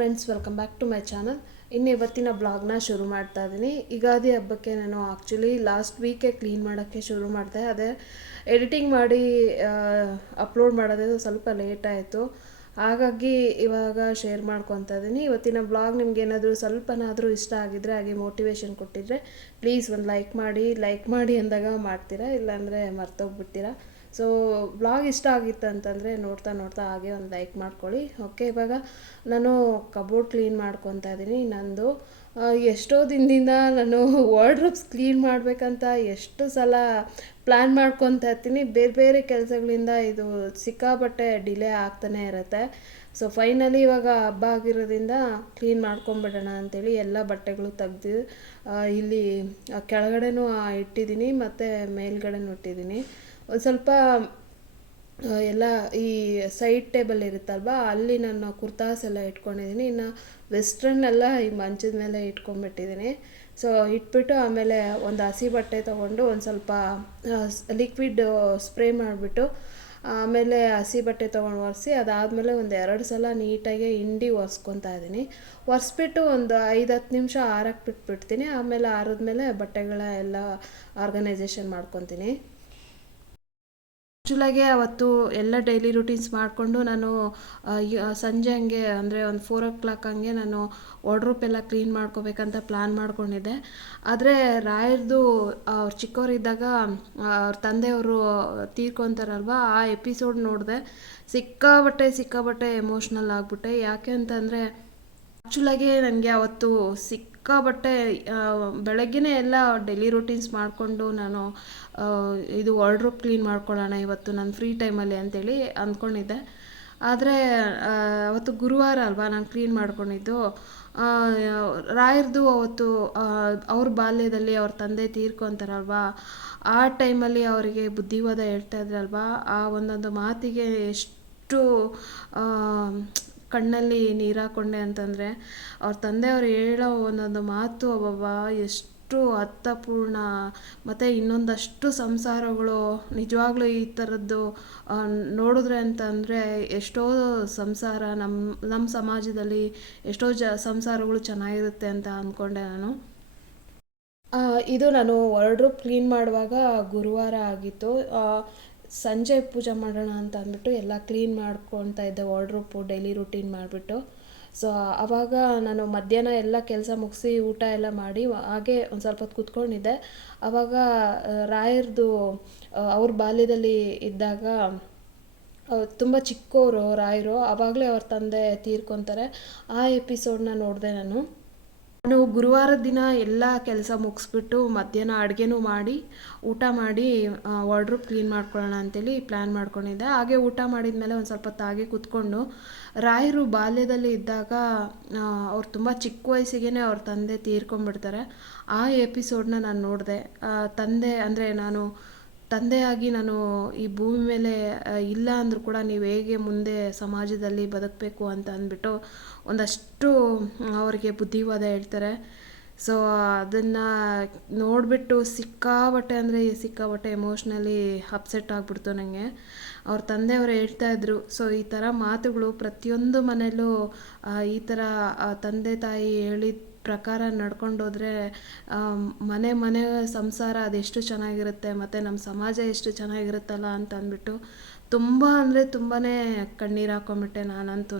Friends welcome back to my channel ಇನ್ನು ಇವತ್ತಿನ ಬ್ಲಾಗ್ನ ಶುರು ಮಾಡ್ತಾ ಇದ್ದೀನಿ ಯುಗಾದಿ ಹಬ್ಬಕ್ಕೆ ನಾನು ಆ್ಯಕ್ಚುಲಿ ಲಾಸ್ಟ್ ವೀಕೆ ಕ್ಲೀನ್ ಮಾಡೋಕ್ಕೆ ಶುರು ಮಾಡಿದೆ. ಅದೇ ಎಡಿಟಿಂಗ್ ಮಾಡಿ ಅಪ್ಲೋಡ್ ಮಾಡೋದು ಸ್ವಲ್ಪ ಲೇಟ್ ಆಯಿತು. ಹಾಗಾಗಿ ಇವಾಗ ಶೇರ್ ಮಾಡ್ಕೊತಾ ಇದ್ದೀನಿ ಇವತ್ತಿನ ಬ್ಲಾಗ್ ನಿಮ್ಗೆ ಏನಾದರೂ ಸ್ವಲ್ಪನಾದರೂ ಇಷ್ಟ ಆಗಿದ್ರೆ ಹಾಗೆ ಮೋಟಿವೇಶನ್ ಕೊಟ್ಟಿದ್ರೆ ಪ್ಲೀಸ್ ಒಂದು ಲೈಕ್ ಮಾಡಿ ಲೈಕ್ ಮಾಡಿ ಅಂದಾಗ ಮಾಡ್ತೀರಾ? ಇಲ್ಲಾಂದರೆ ಮರ್ತೋಗ್ಬಿಡ್ತೀರಾ? ಸೊ ಬ್ಲಾಗ್ ಇಷ್ಟ ಆಗಿತ್ತು ಅಂತಂದರೆ ನೋಡ್ತಾ ನೋಡ್ತಾ ಹಾಗೆ ಒಂದು ಲೈಕ್ ಮಾಡ್ಕೊಳ್ಳಿ. ಓಕೆ ಇವಾಗ ನಾನು ಕಬೋರ್ಡ್ ಕ್ಲೀನ್ ಮಾಡ್ಕೊತಾ ಇದ್ದೀನಿ. ನಂದು ಎಷ್ಟೋ ದಿನದಿಂದ ನಾನು ವಾರ್ಡ್ರೋಬ್ಸ್ ಕ್ಲೀನ್ ಮಾಡಬೇಕಂತ ಎಷ್ಟು ಸಲ ಪ್ಲ್ಯಾನ್ ಮಾಡ್ಕೊತಾ ಇರ್ತೀನಿ. ಬೇರೆ ಬೇರೆ ಕೆಲಸಗಳಿಂದ ಇದು ಸಿಕ್ಕಾಪಟ್ಟೆ ಡಿಲೇ ಆಗ್ತಾನೆ ಇರುತ್ತೆ. ಸೊ ಫೈನಲಿ ಇವಾಗ ಹಬ್ಬ ಆಗಿರೋದ್ರಿಂದ ಕ್ಲೀನ್ ಮಾಡ್ಕೊಂಬಿಡೋಣ ಅಂತೇಳಿ ಎಲ್ಲ ಬಟ್ಟೆಗಳು ತೆಗ್ದು ಇಲ್ಲಿ ಕೆಳಗಡೆನೂ ಇಟ್ಟಿದ್ದೀನಿ, ಮತ್ತು ಮೇಲ್ಗಡೆನೂ ಇಟ್ಟಿದ್ದೀನಿ. ಒಂದು ಸ್ವಲ್ಪ ಎಲ್ಲ ಈ ಸೈಡ್ ಟೇಬಲ್ ಇರುತ್ತಲ್ವ, ಅಲ್ಲಿ ನಾನು ಕುರ್ತಾಸ್ ಎಲ್ಲ ಇಟ್ಕೊಂಡಿದ್ದೀನಿ ಇನ್ನು ವೆಸ್ಟ್ರನ್ ಎಲ್ಲ ಈ ಮಂಚದ ಮೇಲೆ ಇಟ್ಕೊಂಡ್ಬಿಟ್ಟಿದ್ದೀನಿ ಸೊ ಇಟ್ಬಿಟ್ಟು ಆಮೇಲೆ ಒಂದು ಹಸಿ ಬಟ್ಟೆ ತೊಗೊಂಡು ಒಂದು ಸ್ವಲ್ಪ ಲಿಕ್ವಿಡ್ ಸ್ಪ್ರೇ ಮಾಡಿಬಿಟ್ಟು, ಆಮೇಲೆ ಹಸಿ ಬಟ್ಟೆ ತೊಗೊಂಡು ಒರೆಸಿ, ಅದಾದಮೇಲೆ ಒಂದು ಎರಡು ಸಲ ನೀಟಾಗಿ ಹಿಂಡಿ ಒರೆಸ್ಕೊತಾ ಇದ್ದೀನಿ ಒರೆಸ್ಬಿಟ್ಟು ಒಂದು ಐದು ಹತ್ತು ನಿಮಿಷ ಆರಕ್ಕೆ ಬಿಟ್ಬಿಡ್ತೀನಿ. ಆಮೇಲೆ ಆರಿದ್ಮೇಲೆ ಬಟ್ಟೆಗಳ ಎಲ್ಲ ಆರ್ಗನೈಸೇಷನ್ ಮಾಡ್ಕೊತೀನಿ. ಆ್ಯಕ್ಚುಲಾಗೆ ಅವತ್ತು ಎಲ್ಲ ಡೈಲಿ ರುಟೀನ್ಸ್ ಮಾಡಿಕೊಂಡು ನಾನು ಸಂಜೆ ಹಂಗೆ ಅಂದರೆ ಒಂದು ಫೋರ್ ಓ ಕ್ಲಾಕ್ ಹಂಗೆ ನಾನು ವಾರ್ಡ್ರೋಪ್ ಎಲ್ಲ ಕ್ಲೀನ್ ಮಾಡ್ಕೋಬೇಕಂತ ಪ್ಲ್ಯಾನ್ ಮಾಡ್ಕೊಂಡಿದ್ದೆ. ಆದರೆ ರಾಯರ್ದು ಅವ್ರು ಚಿಕ್ಕವರಿದ್ದಾಗ ಅವ್ರ ತಂದೆಯವರು ತೀರ್ಕೊತಾರಲ್ವಾ, ಆ ಎಪಿಸೋಡ್ ನೋಡಿದೆ. ಸಿಕ್ಕಾಬಟ್ಟೆ ಸಿಕ್ಕಾಬಟ್ಟೆ ಎಮೋಷ್ನಲ್ ಆಗಿಬಿಟ್ಟೆ. ಯಾಕೆ ಅಂತಂದರೆ ಆ್ಯಕ್ಚುಲಾಗಿ ನನಗೆ ಅವತ್ತು ಸಿಕ್ಕಾಬಟ್ಟೆ ಬೆಳಗ್ಗೆನೇ ಎಲ್ಲ ಡೈಲಿ ರೂಟೀನ್ಸ್ ಮಾಡಿಕೊಂಡು ನಾನು ಇದು ವಾರ್ಡ್ರೋಬ್ ಕ್ಲೀನ್ ಮಾಡ್ಕೊಳ್ಳೋಣ ಇವತ್ತು ನನ್ನ ಫ್ರೀ ಟೈಮಲ್ಲಿ ಅಂತೇಳಿ ಅಂದ್ಕೊಂಡಿದ್ದೆ. ಆದರೆ ಅವತ್ತು ಗುರುವಾರ ಅಲ್ವಾ ನಾನು ಕ್ಲೀನ್ ಮಾಡ್ಕೊಂಡಿದ್ದು ರಾಯರ್ದು ಅವತ್ತು ಅವ್ರ ಬಾಲ್ಯದಲ್ಲಿ ಅವ್ರ ತಂದೆ ತೀರ್ಕೊತಾರಲ್ವಾ ಆ ಟೈಮಲ್ಲಿ ಅವರಿಗೆ ಬುದ್ಧಿವಾದ ಹೇಳ್ತಾ ಇದ್ರಲ್ವಾ, ಆ ಒಂದೊಂದು ಮಾತಿಗೆ ಎಷ್ಟು ಕಣ್ಣಲ್ಲಿ ನೀರು ಹಾಕೊಂಡೆ ಅಂತಂದರೆ ಅವ್ರ ತಂದೆಯವರು ಹೇಳೋ ಒಂದೊಂದು ಮಾತು ಅಬ್ಬಬ್ಬ ಎಷ್ಟು ಅರ್ಥಪೂರ್ಣ ಮತ್ತು ಇನ್ನೊಂದಷ್ಟು ಸಂಸಾರಗಳು ನಿಜವಾಗ್ಲೂ ಈ ಥರದ್ದು ನೋಡಿದ್ರೆ ಅಂತಂದರೆ ಎಷ್ಟೋ ಸಂಸಾರ ನಮ್ಮ ನಮ್ಮ ಸಮಾಜದಲ್ಲಿ ಎಷ್ಟೋ ಜ, ಸಂಸಾರಗಳು ಚೆನ್ನಾಗಿರುತ್ತೆ ಅಂತ ಅಂದ್ಕೊಂಡೆ ನಾನು. ಇದು ನಾನು ವಾರ್ಡ್ರೋಬ್ ಕ್ಲೀನ್ ಮಾಡುವಾಗ ಗುರುವಾರ ಆಗಿತ್ತು. ಸಂಜೆ ಪೂಜೆ ಮಾಡೋಣ ಅಂತ ಅಂದ್ಬಿಟ್ಟು ಎಲ್ಲ ಕ್ಲೀನ್ ಮಾಡ್ಕೊತಾ ಇದ್ದೆ ವಾರ್ಡ್ರೂಪು ಡೈಲಿ ರುಟೀನ್ ಮಾಡಿಬಿಟ್ಟು. ಸೊ, ಆವಾಗ ನಾನು ಮಧ್ಯಾಹ್ನ ಎಲ್ಲ ಕೆಲಸ ಮುಗಿಸಿ ಊಟ ಎಲ್ಲ ಮಾಡಿ ಹಾಗೆ ಒಂದು ಸ್ವಲ್ಪ ಹೊತ್ತು ಕೂತ್ಕೊಂಡಿದ್ದೆ. ಆವಾಗ ರಾಯರ್ದು ಅವ್ರ ಬಾಲ್ಯದಲ್ಲಿ ಇದ್ದಾಗ ತುಂಬ ಚಿಕ್ಕವರು ರಾಯರು, ಆವಾಗಲೇ ಅವ್ರ ತಂದೆ ತೀರ್ಕೊತಾರೆ. ಆ ಎಪಿಸೋಡ್ನ ನೋಡಿದೆ ನಾನು. ನಾನು ಗುರುವಾರದ ದಿನ ಎಲ್ಲ ಕೆಲಸ ಮುಗಿಸ್ಬಿಟ್ಟು ಮಧ್ಯಾಹ್ನ ಅಡುಗೆನೂ ಮಾಡಿ, ಊಟ ಮಾಡಿ ವಾರ್ಡ್ರೋಬ್ ಕ್ಲೀನ್ ಮಾಡ್ಕೊಳ್ಳೋಣ ಅಂತೇಳಿ ಪ್ಲ್ಯಾನ್ ಮಾಡ್ಕೊಂಡಿದ್ದೆ. ಹಾಗೆ ಊಟ ಮಾಡಿದ ಮೇಲೆ ಒಂದು ಸ್ವಲ್ಪ ತಾಗೆ ಕೂತ್ಕೊಂಡು, ರಾಯರು ಬಾಲ್ಯದಲ್ಲಿ ಇದ್ದಾಗ ಅವ್ರು ತುಂಬ ಚಿಕ್ಕ ವಯಸ್ಸಿಗೆ ಅವ್ರ ತಂದೆ ತೀರ್ಕೊಂಡ್ಬಿಡ್ತಾರೆ. ಆ ಎಪಿಸೋಡ್ನ ನಾನು ನೋಡಿದೆ. ತಂದೆ ಅಂದರೆ ನಾನು ತಂದೆಯಾಗಿ ನಾನು ಈ ಭೂಮಿ ಮೇಲೆ ಇಲ್ಲ ಅಂದರೂ ಕೂಡ ನೀವು ಹೇಗೆ ಮುಂದೆ ಸಮಾಜದಲ್ಲಿ ಬದುಕಬೇಕು ಅಂತ ಅಂದ್ಬಿಟ್ಟು ಒಂದಷ್ಟು ಅವರಿಗೆ ಬುದ್ಧಿವಾದ ಹೇಳ್ತಾರೆ. ಸೊ ಅದನ್ನು ನೋಡಿಬಿಟ್ಟು ಸಿಕ್ಕಾಬಟ್ಟೆ ಅಂದರೆ ಸಿಕ್ಕಾಬಟ್ಟೆ ಎಮೋಷ್ನಲಿ ಅಪ್ಸೆಟ್ ಆಗಿಬಿಡ್ತು ನನಗೆ ಅವ್ರ ತಂದೆಯವರು ಹೇಳ್ತಾ ಇದ್ರು ಸೊ ಈ ಥರ ಮಾತುಗಳು ಪ್ರತಿಯೊಂದು ಮನೆಯಲ್ಲೂ ಈ ಥರ ತಂದೆ ತಾಯಿ ಹೇಳಿದ ಪ್ರಕಾರ ನಡ್ಕೊಂಡೋದ್ರೆ ಮನೆ ಮನೆ ಸಂಸಾರ ಅದೆಷ್ಟು ಚೆನ್ನಾಗಿರುತ್ತೆ, ಮತ್ತು ನಮ್ಮ ಸಮಾಜ ಎಷ್ಟು ಚೆನ್ನಾಗಿರುತ್ತಲ್ಲ ಅಂತ ಅಂದ್ಬಿಟ್ಟು ತುಂಬ ಅಂದರೆ ತುಂಬಾ ಕಣ್ಣೀರು ಹಾಕೊಂಬಿಟ್ಟೆ ನಾನಂತೂ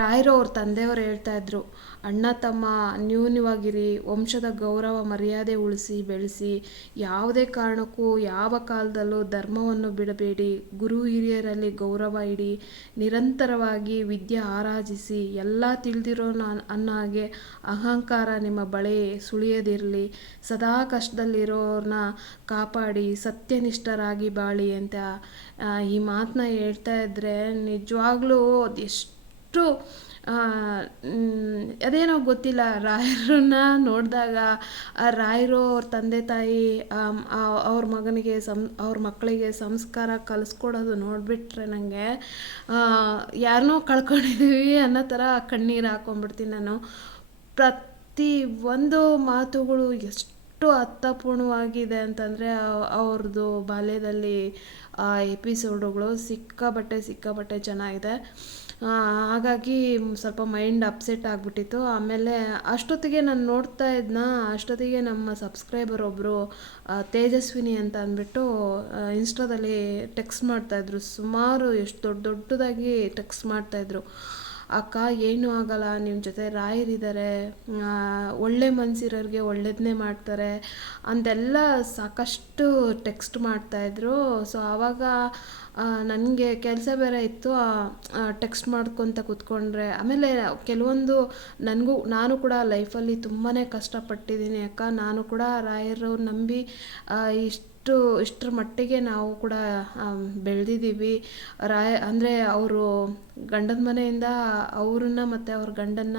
ರಾಯರು ಅವ್ರ ತಂದೆಯವರು ಹೇಳ್ತಾ ಇದ್ರು, ಅಣ್ಣ, ತಮ್ಮ, ಅನ್ಯೂನ್ಯವಾಗಿರಿ, ವಂಶದ ಗೌರವ, ಮರ್ಯಾದೆ ಉಳಿಸಿ, ಬೆಳೆಸಿ, ಯಾವುದೇ ಕಾರಣಕ್ಕೂ ಯಾವ ಕಾಲದಲ್ಲೂ ಧರ್ಮವನ್ನು ಬಿಡಬೇಡಿ, ಗುರು ಹಿರಿಯರಲ್ಲಿ ಗೌರವ ಇಡಿ, ನಿರಂತರವಾಗಿ ವಿದ್ಯೆ ಆರಾಧಿಸಿ, ಎಲ್ಲ ತಿಳಿದಿರೋ ನಾನು ಅನ್ನೋ ಹಾಗೆ ಅಹಂಕಾರ ನಿಮ್ಮ ಬಳೆ ಸುಳಿಯದಿರಲಿ, ಸದಾ ಕಷ್ಟದಲ್ಲಿರೋರನ್ನ ಕಾಪಾಡಿ, ಸತ್ಯನಿಷ್ಠರಾಗಿ ಬಾಳಿ ಅಂತ ಈ ಮಾತನ್ನ ಹೇಳ್ತಾ ಇದ್ದರೆ ನಿಜವಾಗ್ಲೂ ಅದೆಷ್ಟು ಅಷ್ಟು ಅದೇನೋ ಗೊತ್ತಿಲ್ಲ, ರಾಯರನ್ನ ನೋಡಿದಾಗ ಆ ರಾಯರು ಅವ್ರ ತಂದೆ ತಾಯಿ ಅವ್ರ ಮಗನಿಗೆ ಸಂ, ಅವ್ರ ಮಕ್ಕಳಿಗೆ ಸಂಸ್ಕಾರ ಕಲಿಸ್ಕೊಡೋದು ನೋಡಿಬಿಟ್ರೆ ನನಗೆ ಯಾರನ್ನೋ ಕಳ್ಕೊಂಡಿದ್ದೀವಿ ಅನ್ನೋ ಥರ ಕಣ್ಣೀರು ಹಾಕೊಂಡ್ಬಿಡ್ತೀನಿ ನಾನು. ಪ್ರತಿ ಒಂದು ಮಾತುಗಳು ಎಷ್ಟು ಎಷ್ಟು ಅರ್ಥಪೂರ್ಣವಾಗಿದೆ ಅಂತಂದರೆ ಅವ್ರದ್ದು ಬಾಲ್ಯದಲ್ಲಿ ಆ ಎಪಿಸೋಡುಗಳು ಸಿಕ್ಕಾಬಟ್ಟೆ ಸಿಕ್ಕಾಬಟ್ಟೆ ಚೆನ್ನಾಗಿದೆ. ಹಾಗಾಗಿ ಸ್ವಲ್ಪ ಮೈಂಡ್ ಅಪ್ಸೆಟ್ ಆಗಿಬಿಟ್ಟಿತ್ತು. ಆಮೇಲೆ ಅಷ್ಟೊತ್ತಿಗೆ ನಾನು ನೋಡ್ತಾ ಇದ್ನ, ಅಷ್ಟೊತ್ತಿಗೆ ನಮ್ಮ ಸಬ್ಸ್ಕ್ರೈಬರ್ ಒಬ್ಬರು ತೇಜಸ್ವಿನಿ ಅಂತ ಅಂದ್ಬಿಟ್ಟು ಇನ್ಸ್ಟಾದಲ್ಲಿ ಟೆಕ್ಸ್ಟ್ ಮಾಡ್ತಾಯಿದ್ರು ಸುಮಾರು ಎಷ್ಟು ದೊಡ್ಡ ದೊಡ್ಡದಾಗಿ ಟೆಕ್ಸ್ಟ್ ಮಾಡ್ತಾಯಿದ್ರು ಅಕ್ಕ, ಏನೂ ಆಗಲ್ಲ ನಿಮ್ಮ ಜೊತೆ ರಾಯರಿದ್ದಾರೆ ಒಳ್ಳೆ ಮನ್ಸಿರೋರಿಗೆ ಒಳ್ಳೇದನ್ನೇ ಮಾಡ್ತಾರೆ. ಅಂತೆಲ್ಲ ಸಾಕಷ್ಟು ಟೆಕ್ಸ್ಟ್ ಮಾಡ್ತಾಯಿದ್ರು ಸೊ ಆವಾಗ ನನಗೆ ಕೆಲಸ ಬೇರೆ ಇತ್ತು. ಟೆಕ್ಸ್ಟ್ ಮಾಡ್ಕೊತ ಕೂತ್ಕೊಂಡ್ರೆ, ಆಮೇಲೆ ಕೆಲವೊಂದು ನನಗೂ, ನಾನು ಕೂಡ ಲೈಫಲ್ಲಿ ತುಂಬಾ ಕಷ್ಟಪಟ್ಟಿದ್ದೀನಿ ಅಕ್ಕ. ನಾನು ಕೂಡ ರಾಯರು ನಂಬಿ ಇಷ್ಟು, ಇಷ್ಟರ ಮಟ್ಟಿಗೆ ನಾವು ಕೂಡ ಬೆಳೆದಿದ್ದೀವಿ. ರಾಯ, ಅಂದರೆ ಅವರು ಗಂಡನ ಮನೆಯಿಂದ ಅವ್ರನ್ನ ಮತ್ತು ಅವ್ರ ಗಂಡನ್ನ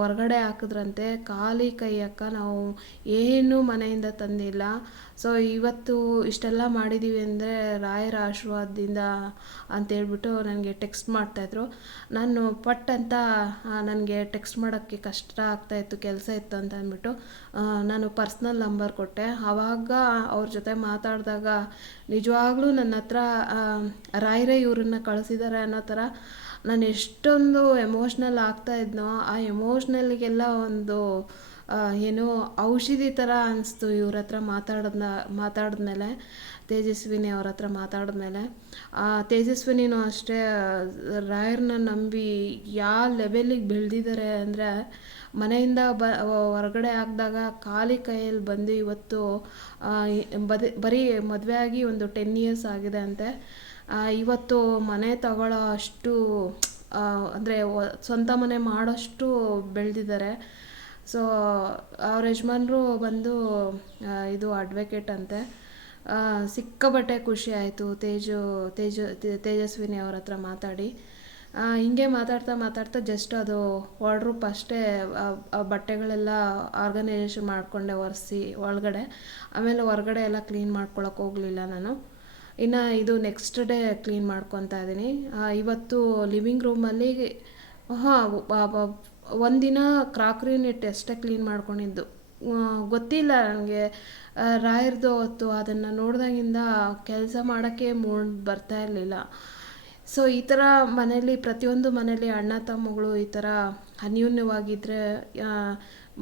ಹೊರ್ಗಡೆ ಹಾಕಿದ್ರಂತೆ. ಖಾಲಿ ಕೈ ಅಕ್ಕ, ನಾವು ಏನೂ ಮನೆಯಿಂದ ತಂದಿಲ್ಲ. ಸೊ ಇವತ್ತು ಇಷ್ಟೆಲ್ಲ ಮಾಡಿದ್ದೀವಿ ಅಂದರೆ ರಾಯರ ಆಶೀರ್ವಾದದಿಂದ ಅಂತೇಳ್ಬಿಟ್ಟು ನನಗೆ ಟೆಕ್ಸ್ಟ್ ಮಾಡ್ತಾಯಿದ್ರು ನಾನು ಪಟ್ ಅಂತ ನನಗೆ ಟೆಕ್ಸ್ಟ್ ಮಾಡೋಕ್ಕೆ ಕಷ್ಟ ಆಗ್ತಾಯಿತ್ತು ಕೆಲಸ ಇತ್ತು ಅಂತ ಅಂದ್ಬಿಟ್ಟು ನಾನು ಪರ್ಸ್ನಲ್ ನಂಬರ್ ಕೊಟ್ಟೆ. ಆವಾಗ ಅವ್ರ ಜೊತೆ ಮಾತಾಡಿದಾಗ ನಿಜವಾಗ್ಲೂ ನನ್ನ ಹತ್ರ ರಾಯರೇ ಇವ್ರನ್ನ ಕಳಿಸಿದ್ದಾರೆ ಅನ್ನೋ ಥರ ನಾನು ಎಷ್ಟೊಂದು ಎಮೋಷ್ನಲ್ ಆಗ್ತಾ ಇದ್ನೋ, ಆ ಎಮೋಷ್ನಲ್ಗೆಲ್ಲ ಒಂದು ಏನೋ ಔಷಧಿ ಥರ ಅನಿಸ್ತು ಇವ್ರ ಹತ್ರ ಮಾತಾಡಿದ್ನ, ಮಾತಾಡಿದ್ಮೇಲೆ, ತೇಜಸ್ವಿನಿ ಅವ್ರ ಹತ್ರ ಮಾತಾಡಿದ್ಮೇಲೆ. ತೇಜಸ್ವಿನಿನೂ ಅಷ್ಟೇ, ರಾಯರ್ನ ನಂಬಿ ಯಾವ ಲೆವೆಲಿಗೆ ಬೆಳೆದಿದ್ದಾರೆ ಅಂದರೆ, ಮನೆಯಿಂದ ಬ, ಹೊರಗಡೆ ಹಾಕಿದಾಗ ಖಾಲಿ ಕೈಯಲ್ಲಿ ಬಂದು ಇವತ್ತು ಬದಿ ಬರೀ ಮದುವೆ ಆಗಿ ಒಂದು ಟೆನ್ ಇಯರ್ಸ್ ಆಗಿದೆ ಅಂತೆ. ಇವತ್ತು ಮನೆ ತಗೊಳ್ಳೋ ಅಷ್ಟು ಅಂದರೆ ಸ್ವಂತ ಮನೆ ಮಾಡೋಷ್ಟು ಬೆಳೆದಿದ್ದಾರೆ. ಸೊ ಅವ್ರ ಯಜಮಾನ್ರು ಬಂದು ಇದು ಅಡ್ವೊಕೇಟ್ ಅಂತೆ. ಸಿಕ್ಕಾಪಟ್ಟೆ ಖುಷಿ ಆಯಿತು. ತೇಜು, ತೇಜ ತೇಜಸ್ವಿನಿ ಅವ್ರ ಹತ್ರ ಮಾತಾಡಿ. ಹಿಂಗೆ ಮಾತಾಡ್ತಾ ಮಾತಾಡ್ತಾ ಜಸ್ಟ್ ಅದು ವಾರ್ಡ್ರೂಪ್ ಅಷ್ಟೇ ಬಟ್ಟೆಗಳೆಲ್ಲ ಆರ್ಗನೈಸೇಷನ್ ಮಾಡಿಕೊಂಡೆ ಒರೆಸಿ ಒಳಗಡೆ. ಆಮೇಲೆ ಹೊರಗಡೆ ಎಲ್ಲ ಕ್ಲೀನ್ ಮಾಡ್ಕೊಳಕ್ಕೆ ಹೋಗಲಿಲ್ಲ ನಾನು. ಇನ್ನು ಇದು ನೆಕ್ಸ್ಟ್ ಡೇ ಕ್ಲೀನ್ ಮಾಡ್ಕೊತಾ ಇದ್ದೀನಿ ಇವತ್ತು ಲಿವಿಂಗ್ ರೂಮಲ್ಲಿ ಹಾಂ ಒಂದಿನ ಕ್ರಾಕ್ರಿನ ನೆಟ್ ಎಷ್ಟೇ ಕ್ಲೀನ್ ಮಾಡ್ಕೊಂಡಿದ್ದು. ಗೊತ್ತಿಲ್ಲ ನನಗೆ. ರಾಯರ್ದು ಹೊತ್ತು ಅದನ್ನು ನೋಡ್ದಾಗಿಂದ ಕೆಲಸ ಮಾಡೋಕ್ಕೆ ಮೂಡ್ ಬರ್ತಾ ಇರಲಿಲ್ಲ. ಸೊ ಈ ಥರ ಮನೇಲಿ ಪ್ರತಿಯೊಂದು ಮನೇಲಿ ಅಣ್ಣ, ತಮ್ಮಗಳು ಈ ಥರ ಅನ್ಯೂನ್ಯವಾಗಿದ್ದರೆ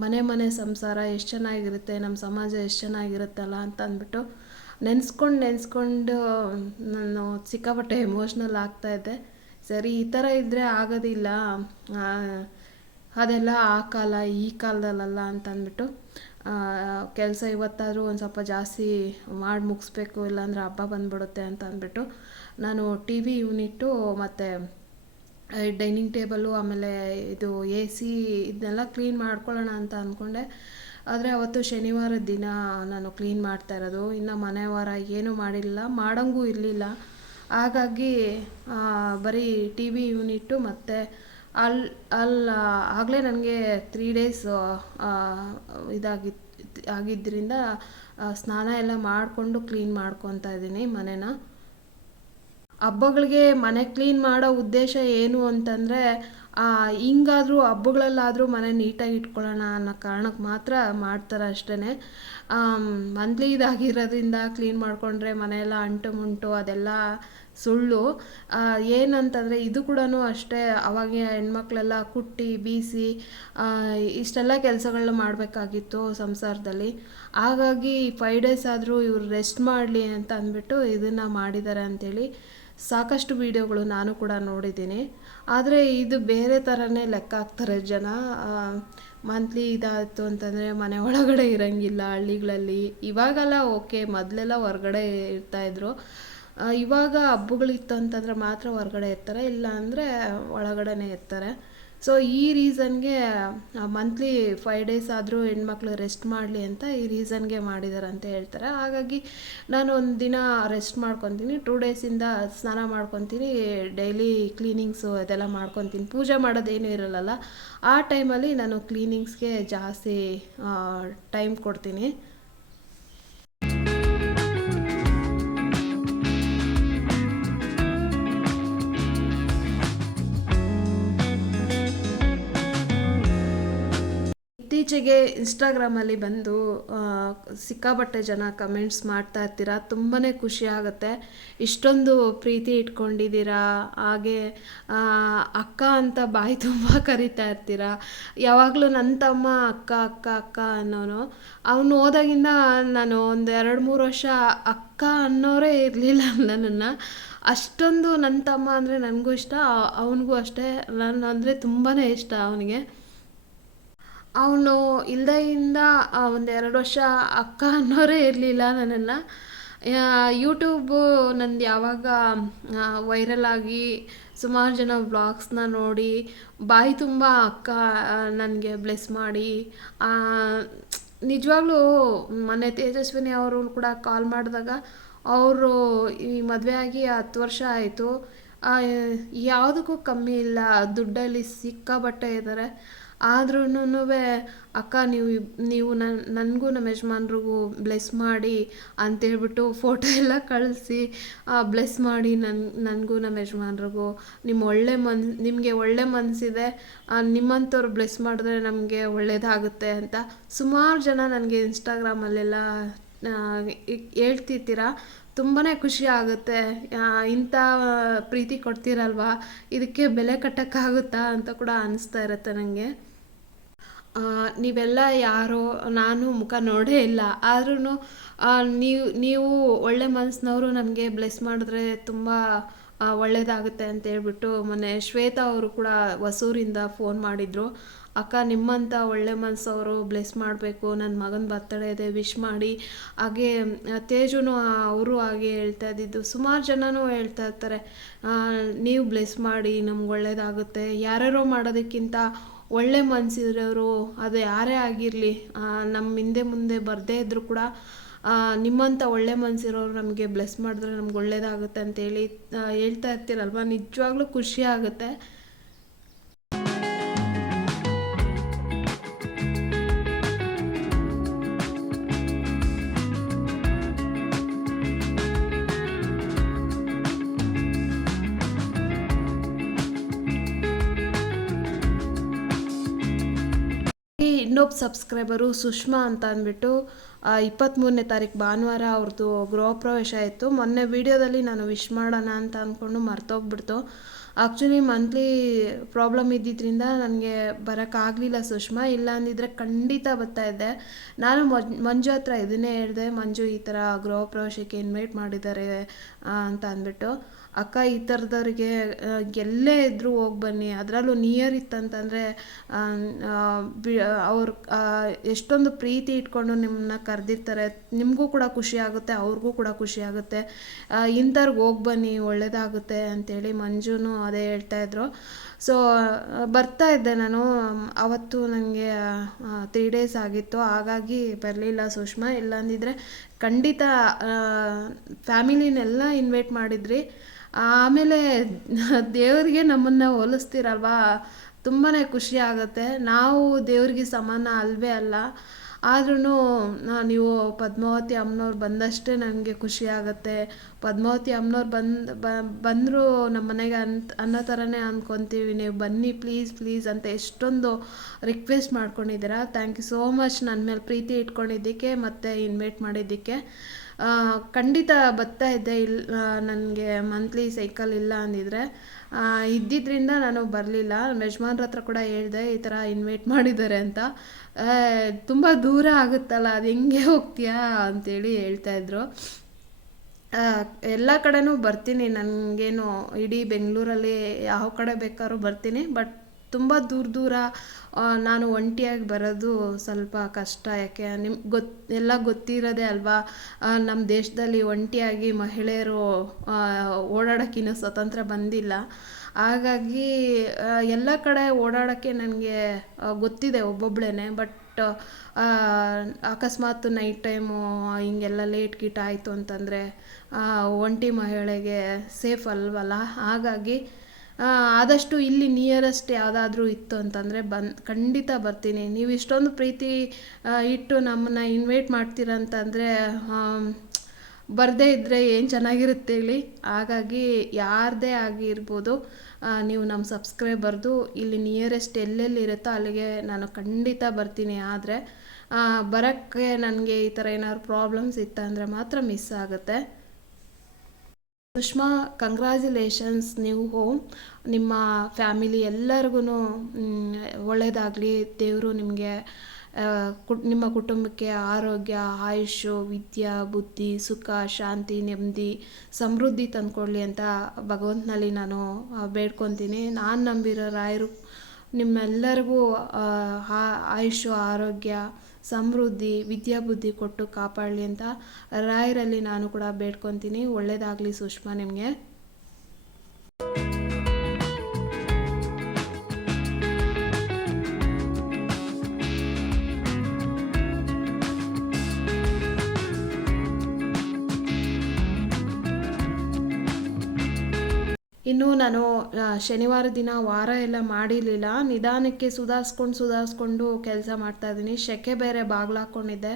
ಮನೆ ಮನೆ ಸಂಸಾರ ಎಷ್ಟು ಚೆನ್ನಾಗಿರುತ್ತೆ ನಮ್ಮ ಸಮಾಜ ಎಷ್ಟು ಚೆನ್ನಾಗಿರುತ್ತಲ್ಲ ಅಂತ ಅಂದ್ಬಿಟ್ಟು ನೆನೆಸ್ಕೊಂಡು ನೆನೆಸ್ಕೊಂಡು, ನಾನು ಸಿಕ್ಕಾಪಟ್ಟೆ ಎಮೋಷ್ನಲ್ ಆಗ್ತಾಯಿದ್ದೆ ಸರಿ, ಈ ಥರ ಇದ್ದರೆ ಆಗೋದಿಲ್ಲ. ಅದೆಲ್ಲ ಆ ಕಾಲ, ಈ ಕಾಲದಲ್ಲಲ್ಲ ಅಂತ ಅಂದ್ಬಿಟ್ಟು ಕೆಲಸ ಇವತ್ತಾದರೂ ಒಂದು ಸ್ವಲ್ಪ ಜಾಸ್ತಿ ಮಾಡಿ ಮುಗಿಸ್ಬೇಕು, ಇಲ್ಲಾಂದರೆ ಹಬ್ಬ ಬಂದ್ಬಿಡುತ್ತೆ ಅಂತ ಅಂದ್ಬಿಟ್ಟು, ನಾನು ಟಿ ವಿ ಯೂನಿಟ್ಟು ಮತ್ತು ಡೈನಿಂಗ್ ಟೇಬಲು ಆಮೇಲೆ ಇದು ಎ ಸಿ ಇದನ್ನೆಲ್ಲ ಕ್ಲೀನ್ ಮಾಡ್ಕೊಳ್ಳೋಣ ಅಂತ ಅಂದ್ಕೊಂಡೆ ಆದರೆ ಅವತ್ತು ಶನಿವಾರದ ದಿನ ನಾನು ಕ್ಲೀನ್ ಮಾಡ್ತಾ ಇರೋದು. ಇನ್ನು ಮನೆ ವಾರ ಏನೂ ಮಾಡಿಲ್ಲ, ಮಾಡೋಂಗೂ ಇರಲಿಲ್ಲ. ಹಾಗಾಗಿ ಬರೀ ಟಿ ವಿ ಯೂನಿಟ್ಟು ಮತ್ತು ಅಲ್ಲಿ ಅಲ್ಲ ಆಗಲೇ ನನಗೆ ತ್ರೀ ಡೇಸ್ ಇದಾಗಿ ಆಗಿದ್ದರಿಂದ ಸ್ನಾನ ಎಲ್ಲ ಮಾಡಿಕೊಂಡು ಕ್ಲೀನ್ ಮಾಡ್ಕೊತಾ ಇದ್ದೀನಿ ಮನೇನ. ಹಬ್ಬಗಳಿಗೆ ಮನೆ ಕ್ಲೀನ್ ಮಾಡೋ ಉದ್ದೇಶ ಏನು ಅಂತಂದರೆ ಹಿಂಗಾದರೂ, ಹಬ್ಬಗಳಲ್ಲಾದರೂ ಮನೆ ನೀಟಾಗಿ ಇಟ್ಕೊಳ್ಳೋಣ ಅನ್ನೋ ಕಾರಣಕ್ಕೆ ಮಾತ್ರ ಮಾಡ್ತಾರೆ ಅಷ್ಟೇ ಮಂತ್ಲಿ ಇದಾಗಿರೋದ್ರಿಂದ ಕ್ಲೀನ್ ಮಾಡಿಕೊಂಡ್ರೆ ಮನೆಯೆಲ್ಲ ಅಂಟು ಮುಂಟು ಅದೆಲ್ಲ ಸುಳ್ಳು. ಏನಂತಂದರೆ ಇದು ಕೂಡ ಅಷ್ಟೇ. ಅವಾಗ ಹೆಣ್ಮಕ್ಳೆಲ್ಲ ಕುಟ್ಟಿ, ಬೀಸಿ ಇಷ್ಟೆಲ್ಲ ಕೆಲಸಗಳನ್ನ ಮಾಡಬೇಕಾಗಿತ್ತು ಸಂಸಾರದಲ್ಲಿ. ಹಾಗಾಗಿ ಫೈವ್ ಡೇಸ್ ಆದರೂ ಇವ್ರು ರೆಸ್ಟ್ ಮಾಡಲಿ ಅಂತ ಅಂದ್ಬಿಟ್ಟು ಇದನ್ನು ಮಾಡಿದ್ದಾರೆ ಅಂಥೇಳಿ ಸಾಕಷ್ಟು ವೀಡಿಯೋಗಳು ನಾನು ಕೂಡ ನೋಡಿದ್ದೀನಿ. ಆದರೆ ಇದು ಬೇರೆ ಥರನೇ ಲೆಕ್ಕ ಹಾಕ್ತಾರೆ ಜನ. ಮಂತ್ಲಿ ಇದಾಯಿತು ಅಂತಂದರೆ ಮನೆ ಒಳಗಡೆ ಇರೋಂಗಿಲ್ಲ ಹಳ್ಳಿಗಳಲ್ಲಿ. ಇವಾಗೆಲ್ಲ ಓಕೆ ಮೊದಲೆಲ್ಲ ಹೊರ್ಗಡೆ ಇರ್ತಾಯಿದ್ರು ಇವಾಗ ಹಬ್ಬಗಳಿತ್ತು ಅಂತಂದರೆ ಮಾತ್ರ ಹೊರ್ಗಡೆ ಇರ್ತಾರೆ ಇಲ್ಲ ಅಂದರೆ ಒಳಗಡೆನೇ ಇರ್ತಾರೆ. ಸೊ ಈ ರೀಸನ್ಗೆ ಮಂತ್ಲಿ ಫೈವ್ ಡೇಸ್ ಆದರೂ ಹೆಣ್ಮಕ್ಳು ರೆಸ್ಟ್ ಮಾಡಲಿ ಅಂತ ಈ ರೀಸನ್ಗೆ ಮಾಡಿದ್ದಾರೆ ಅಂತ ಹೇಳ್ತಾರೆ. ಹಾಗಾಗಿ ನಾನು ಒಂದು ದಿನ ರೆಸ್ಟ್ ಮಾಡ್ಕೊತೀನಿ. ಟೂ ಡೇಸಿಂದ ಸ್ನಾನ ಮಾಡ್ಕೊತೀನಿ. ಡೈಲಿ ಕ್ಲೀನಿಂಗ್ಸು ಅದೆಲ್ಲ ಮಾಡ್ಕೊತೀನಿ. ಪೂಜೆ ಮಾಡೋದೇನು ಇರಲ್ಲಲ್ಲ. ಆ ಟೈಮಲ್ಲಿ ನಾನು ಕ್ಲೀನಿಂಗ್ಸ್ಗೆ ಜಾಸ್ತಿ ಟೈಮ್ ಕೊಡ್ತೀನಿ. ಇತ್ತೀಚೆಗೆ ಇನ್ಸ್ಟಾಗ್ರಾಮಲ್ಲಿ ಬಂದು ಸಿಕ್ಕಾಪಟ್ಟೆ ಜನ ಕಮೆಂಟ್ಸ್ ಮಾಡ್ತಾ ಇರ್ತೀರ? ತುಂಬಾ ಖುಷಿ ಆಗುತ್ತೆ. ಇಷ್ಟೊಂದು ಪ್ರೀತಿ ಇಟ್ಕೊಂಡಿದ್ದೀರಾ? ಹಾಗೆ ಅಕ್ಕ ಅಂತ ಬಾಯಿ ತುಂಬ ಕರಿತಾ ಇರ್ತೀರ? ಯಾವಾಗಲೂ ನನ್ನ ತಮ್ಮ ಅಕ್ಕ ಅಕ್ಕ ಅಕ್ಕ ಅನ್ನೋನು. ಅವನು ಹೋದಾಗಿಂದ ನಾನು ಒಂದು ಎರಡು ಮೂರು ವರ್ಷ ಅಕ್ಕ ಅನ್ನೋರೇ ಇರಲಿಲ್ಲ ನನ್ನನ್ನು. ಅಷ್ಟೊಂದು ನನ್ನ ತಮ್ಮ ಅಂದರೆ ನನಗೂ ಇಷ್ಟ. ಅವನಿಗೂ ಅಷ್ಟೇ. ನಾನು ಅಂದರೆ ತುಂಬಾ ಇಷ್ಟ ಅವನಿಗೆ. ಅವನು ಇಲ್ದಾಗಿಂದ ಒಂದು ಎರಡು ವರ್ಷ ಅಕ್ಕ ಅನ್ನೋರೇ ಇರಲಿಲ್ಲ ನನ್ನನ್ನು. ಯೂಟ್ಯೂಬು ನಂದು ಯಾವಾಗ ವೈರಲ್ ಆಗಿ ಸುಮಾರು ಜನ ವ್ಲಾಗ್ಸ್ನ ನೋಡಿ, ಬಾಯಿ ತುಂಬ ಅಕ್ಕ ನನಗೆ ಬ್ಲೆಸ್ ಮಾಡಿ ನಿಜವಾಗ್ಲೂ ಮೊನ್ನೆ ತೇಜಸ್ವಿನಿ ಅವರು ಕೂಡ ಕಾಲ್ ಮಾಡಿದಾಗ ಅವರು ಈ ಮದುವೆ ಆಗಿ ಹತ್ತು ವರ್ಷ ಆಯಿತು. ಯಾವುದಕ್ಕೂ ಕಮ್ಮಿ ಇಲ್ಲ, ದುಡ್ಡಲ್ಲಿ ಸಿಕ್ಕಾಬಟ್ಟೆ ಇದ್ದಾರೆ ಆದ್ರೂ ಅಕ್ಕ, ನೀವು ನೀವು ನನ್ನ ನನಗೂ ನಮ್ಮ ಯಜಮಾನ್ರಿಗೂ ಬ್ಲೆಸ್ ಮಾಡಿ ಅಂತೇಳ್ಬಿಟ್ಟು ಫೋಟೋ ಎಲ್ಲ ಕಳಿಸಿ ಬ್ಲೆಸ್ ಮಾಡಿ ನನ್ನ ನನಗೂ ನಮ್ಮ ಯಜಮಾನ್ರಿಗೂ. ನಿಮ್ಮ ಒಳ್ಳೆ ಮನ್ ನಿಮಗೆ ಒಳ್ಳೆ ಮನಸ್ಸಿದೆ ನಿಮ್ಮಂಥವ್ರು ಬ್ಲೆಸ್ ಮಾಡಿದ್ರೆ ನಮಗೆ ಒಳ್ಳೇದಾಗುತ್ತೆ ಅಂತ ಸುಮಾರು ಜನ ನನಗೆ ಇನ್ಸ್ಟಾಗ್ರಾಮಲ್ಲೆಲ್ಲ ಹೇಳ್ತಿರ್ತೀರ? ತುಂಬಾ ಖುಷಿ ಆಗುತ್ತೆ. ಇಂಥ ಪ್ರೀತಿ ಕೊಡ್ತೀರಲ್ವಾ? ಇದಕ್ಕೆ ಬೆಲೆ ಕಟ್ಟೋಕ್ಕಾಗುತ್ತಾ ಅಂತ ಕೂಡ ಅನಿಸ್ತಾ ಇರುತ್ತೆ ನನಗೆ ನೀವೆಲ್ಲ ಯಾರೋ, ನಾನು ಮುಖ ನೋಡೇ ಇಲ್ಲ. ಆದ್ರೂ ನೀವು ನೀವು ಒಳ್ಳೆ ಮನಸ್ಸಿನವರು ನಮಗೆ ಬ್ಲೆಸ್ ಮಾಡಿದ್ರೆ ತುಂಬ ಒಳ್ಳೆಯದಾಗುತ್ತೆ ಅಂತ ಹೇಳ್ಬಿಟ್ಟು ಮೊನ್ನೆ ಶ್ವೇತಾ ಅವರು ಕೂಡ ಹೊಸೂರಿಂದ ಫೋನ್ ಮಾಡಿದರು. ಅಕ್ಕ ನಿಮ್ಮಂಥ ಒಳ್ಳೆ ಮನಸ್ಸವರು ಬ್ಲೆಸ್ ಮಾಡಬೇಕು ನನ್ನ ಮಗನ ಬರ್ತಡೇ ಇದೆ ವಿಶ್ ಮಾಡಿ. ಹಾಗೆ, ತೇಜುನು ಅವರು ಹಾಗೆ ಹೇಳ್ತಾ ಇದ್ದಿದ್ದು. ಸುಮಾರು ಜನನೂ ಹೇಳ್ತಾ ಇರ್ತಾರೆ ನೀವು ಬ್ಲೆಸ್ ಮಾಡಿ, ನಮ್ಗೆ ಒಳ್ಳೇದಾಗುತ್ತೆ. ಯಾರ್ಯಾರೋ ಮಾಡೋದಕ್ಕಿಂತ ಒಳ್ಳೆ ಮನಸ್ಸಿರೋರು ಅದು ಯಾರೇ ಆಗಿರಲಿ ನಮ್ಮ ಹಿಂದೆ ಮುಂದೆ ಬರದೇ ಇದ್ದರೂ ಕೂಡ ನಿಮ್ಮಂಥ ಒಳ್ಳೆ ಮನಸ್ಸಿರೋರು ನಮಗೆ ಬ್ಲೆಸ್ ಮಾಡಿದ್ರೆ ನಮ್ಗೆ ಒಳ್ಳೇದಾಗುತ್ತೆ ಅಂತೇಳಿ ಹೇಳ್ತಾ ಇರ್ತೀರಲ್ವ? ನಿಜವಾಗ್ಲೂ ಖುಷಿ ಆಗುತ್ತೆ. ಇನ್ನೊಬ್ಬ ಸಬ್ಸ್ಕ್ರೈಬರು ಸುಷ್ಮಾ ಅಂತ ಅಂದ್ಬಿಟ್ಟು ಇಪ್ಪತ್ತ್ಮೂರನೇ ತಾರೀಕು ಭಾನುವಾರ ಅವ್ರದ್ದು ಗೃಹಪ್ರವೇಶ ಇತ್ತು. ಮೊನ್ನೆ ವೀಡಿಯೋದಲ್ಲಿ ನಾನು ವಿಶ್ ಮಾಡೋಣ ಅಂತ ಅಂದ್ಕೊಂಡು ಮರ್ತೋಗ್ಬಿಡ್ತು. ಆ್ಯಕ್ಚುಲಿ ಮಂತ್ಲಿ ಪ್ರಾಬ್ಲಮ್ ಇದ್ದಿದ್ದರಿಂದ ನನಗೆ ಬರೋಕ್ಕಾಗಲಿಲ್ಲ ಸುಷ್ಮಾ. ಇಲ್ಲ ಅಂದಿದ್ರೆ ಖಂಡಿತ ಬರ್ತಾ ಇದ್ದೆ. ನಾನು ಮೊಜ್ ಹತ್ರ ಇದನ್ನೇ ಹೇಳಿದೆ, ಮಂಜು ಈ ಥರ ಗೃಹ ಪ್ರವೇಶಕ್ಕೆ ಇನ್ವೈಟ್ ಮಾಡಿದ್ದಾರೆ ಅಂತ ಅಂದ್ಬಿಟ್ಟು. ಅಕ್ಕ ಈ ಥರದವ್ರಿಗೆ ಎಲ್ಲೇ ಇದ್ದರೂ ಹೋಗಿ ಬನ್ನಿ. ಅದರಲ್ಲೂ ನಿಯರ್ ಇತ್ತಂತಂದರೆ ಅವ್ರು ಆ, ಎಷ್ಟೊಂದು ಪ್ರೀತಿ ಇಟ್ಕೊಂಡು ನಿಮ್ಮನ್ನ ಕರೆದಿರ್ತಾರೆ. ನಿಮಗೂ ಕೂಡ ಖುಷಿ ಆಗುತ್ತೆ ಅವ್ರಿಗೂ ಕೂಡ ಖುಷಿ ಆಗುತ್ತೆ. ಇಂಥವ್ರಿಗೆ ಹೋಗಿ ಬನ್ನಿ ಒಳ್ಳೆಯದಾಗುತ್ತೆ ಅಂತೇಳಿ ಮಂಜುನು ಅದೇ ಹೇಳ್ತಾ ಇದ್ರು. ಸೊ ಬರ್ತಾ ಇದ್ದೆ ನಾನು. ಅವತ್ತು ನನಗೆ ತ್ರೀ ಡೇಸ್ ಆಗಿತ್ತು. ಹಾಗಾಗಿ ಬರಲಿಲ್ಲ ಸುಷ್ಮಾ. ಇಲ್ಲಾಂದಿದ್ರೆ ಖಂಡಿತ ಫ್ಯಾಮಿಲಿನೆಲ್ಲ ಇನ್ವೈಟ್ ಮಾಡಿದ್ರಿ. ಆಮೇಲೆ ದೇವರಿಗೆ ನಮ್ಮನ್ನು ಹೋಲಿಸ್ತೀರಲ್ವಾ? ತುಂಬಾ ಖುಷಿ ಆಗುತ್ತೆ. ನಾವು ದೇವ್ರಿಗೆ ಸಮಾನ ಅಲ್ವೇ ಅಲ್ಲ. ಆದ್ರೂ ನೀವು ಪದ್ಮಾವತಿ ಅಮ್ಮನವ್ರು ಬಂದಷ್ಟೇ ನನಗೆ ಖುಷಿ ಆಗುತ್ತೆ. ಪದ್ಮಾವತಿ ಅಮ್ಮನವ್ರು ಬಂದು ಬಂದರು ನಮ್ಮ ಮನೆಗೆ ಅಂತ, ಅನ್ನೋ ಥರನೇ ಅಂದ್ಕೊತೀವಿ ನೀವು ಬನ್ನಿ ಪ್ಲೀಸ್ ಪ್ಲೀಸ್ ಅಂತ ಎಷ್ಟೊಂದು ರಿಕ್ವೆಸ್ಟ್ ಮಾಡ್ಕೊಂಡಿದ್ದೀರಾ. ಥ್ಯಾಂಕ್ ಯು ಸೋ ಮಚ್ ನನ್ನ ಮೇಲೆ ಪ್ರೀತಿ ಇಟ್ಕೊಂಡಿದ್ದಕ್ಕೆ ಮತ್ತು ಇನ್ವೈಟ್ ಮಾಡಿದ್ದಕ್ಕೆ. ಖಂಡಿತ ಬರ್ತಾ ಇದ್ದೆ. ಇಲ್ಲ ನನಗೆ ಮಂತ್ಲಿ ಸೈಕಲ್ ಇಲ್ಲ ಅಂದಿದ್ರೆ. ಇದ್ದಿದ್ದರಿಂದ ನಾನು ಬರಲಿಲ್ಲ. ನಮ್ಮ ಯಜಮಾನ್ರ ಹತ್ರ ಕೂಡ ಹೇಳಿದೆ, ಈ ಥರ ಇನ್ವೈಟ್ ಮಾಡಿದ್ದಾರೆ ಅಂತ. ತುಂಬ ದೂರ ಆಗುತ್ತಲ್ಲ, ಅದು ಹೆಂಗೆ ಹೋಗ್ತೀಯಾ ಅಂತೇಳಿ ಹೇಳ್ತಾಯಿದ್ರು ಎಲ್ಲ ಕಡೆನೂ ಬರ್ತೀನಿ. ನನಗೇನು ಇಡೀ ಬೆಂಗಳೂರಲ್ಲಿ ಯಾವ ಕಡೆ ಬೇಕಾದ್ರೂ ಬರ್ತೀನಿ. ಬಟ್ ತುಂಬ ದೂರ ದೂರ ನಾನು ಒಂಟಿಯಾಗಿ ಬರೋದು ಸ್ವಲ್ಪ ಕಷ್ಟ. ಯಾಕೆ ನಿಮ್ಗೆ ಗೊತ್ತು ಎಲ್ಲ ಗೊತ್ತಿರೋದೇ ಅಲ್ವಾ? ನಮ್ಮ ದೇಶದಲ್ಲಿ ಒಂಟಿಯಾಗಿ ಮಹಿಳೆಯರು ಓಡಾಡೋಕ್ಕಿನ್ನೂ ಸ್ವತಂತ್ರ ಬಂದಿಲ್ಲ. ಹಾಗಾಗಿ ಎಲ್ಲ ಕಡೆ ಓಡಾಡೋಕ್ಕೆ ನನಗೆ ಗೊತ್ತಿದೆ ಒಬ್ಬೊಬ್ಳೇ ಬಟ್ ಅಕಸ್ಮಾತ್ ನೈಟ್ ಟೈಮು ಹಿಂಗೆಲ್ಲ ಲೇಟ್ ಗೀಟ್ ಆಯಿತು ಅಂತಂದರೆ ಒಂಟಿ ಮಹಿಳೆಗೆ ಸೇಫ್ ಅಲ್ವಲ್ಲ? ಹಾಗಾಗಿ ಆದಷ್ಟು ಇಲ್ಲಿ ನಿಯರೆಸ್ಟ್ ಯಾವುದಾದ್ರೂ ಇತ್ತು ಅಂತಂದರೆ ಬಂದು ಖಂಡಿತ ಬರ್ತೀನಿ. ನೀವು ಇಷ್ಟೊಂದು ಪ್ರೀತಿ ಇಟ್ಟು ನಮ್ಮನ್ನ ಇನ್ವೈಟ್ ಮಾಡ್ತೀರಂತಂದರೆ ಬರದೇ ಇದ್ದರೆ ಏನು ಚೆನ್ನಾಗಿರುತ್ತೆ ಹೇಳಿ? ಹಾಗಾಗಿ ಯಾರದೇ ಆಗಿರ್ಬೋದು ನೀವು ನಮ್ಮ ಸಬ್ಸ್ಕ್ರೈಬರ್ದು ಇಲ್ಲಿ ನಿಯರೆಸ್ಟ್ ಎಲ್ಲೆಲ್ಲಿ ಇರುತ್ತೋ ಅಲ್ಲಿಗೆ ನಾನು ಖಂಡಿತ ಬರ್ತೀನಿ. ಆದರೆ ಬರೋಕ್ಕೆ ನನಗೆ ಈ ಥರ ಏನಾದ್ರು ಪ್ರಾಬ್ಲಮ್ಸ್ ಇತ್ತಂದರೆ ಮಾತ್ರ ಮಿಸ್ ಆಗುತ್ತೆ. ಸುಷ್ಮಾ ಕಂಗ್ರ್ಯಾಚುಲೇಷನ್ಸ್ ನೀವು ಹೋಮ್ ನಿಮ್ಮ ಫ್ಯಾಮಿಲಿ ಎಲ್ಲರಿಗೂ ಒಳ್ಳೆಯದಾಗಲಿ ದೇವರು ನಿಮಗೆ ನಿಮ್ಮ ಕುಟುಂಬಕ್ಕೆ ಆರೋಗ್ಯ ಆಯುಷು ವಿದ್ಯಾ, ಬುದ್ಧಿ, ಸುಖ, ಶಾಂತಿ, ನೆಮ್ಮದಿ, ಸಮೃದ್ಧಿ ತಂದ್ಕೊಡ್ಲಿ ಅಂತ ಭಗವಂತನಲ್ಲಿ ನಾನು ಬೇಡ್ಕೊಂತೀನಿ. ನಾನು ನಂಬಿರೋ ರಾಯರು ನಿಮ್ಮೆಲ್ಲರಿಗೂ ಆಯುಷು ಆರೋಗ್ಯ, ಸಮೃದ್ಧಿ ವಿದ್ಯಾಬುದ್ಧಿ ಕೊಟ್ಟು ಕಾಪಾಡಲಿ ಅಂತ ರಾಯರಲ್ಲಿ ನಾನು ಕೂಡ ಬೇಡ್ಕೊತೀನಿ. ಒಳ್ಳೆಯದಾಗಲಿ ಸುಷ್ಮಾ ನಿಮಗೆ. ಇನ್ನು ನಾನು ಶನಿವಾರ ದಿನ ವಾರ ಎಲ್ಲ ಮಾಡಿರಲಿಲ್ಲ. ನಿಧಾನಕ್ಕೆ ಸುಧಾರಿಸ್ಕೊಂಡು ಸುಧಾರಿಸ್ಕೊಂಡು ಕೆಲಸ ಮಾಡ್ತಾ ಇದ್ದೀನಿ. ಸೆಕೆ ಬೇರೆ ಬಾಗ್ಲಾಕೊಂಡಿದ್ದೆ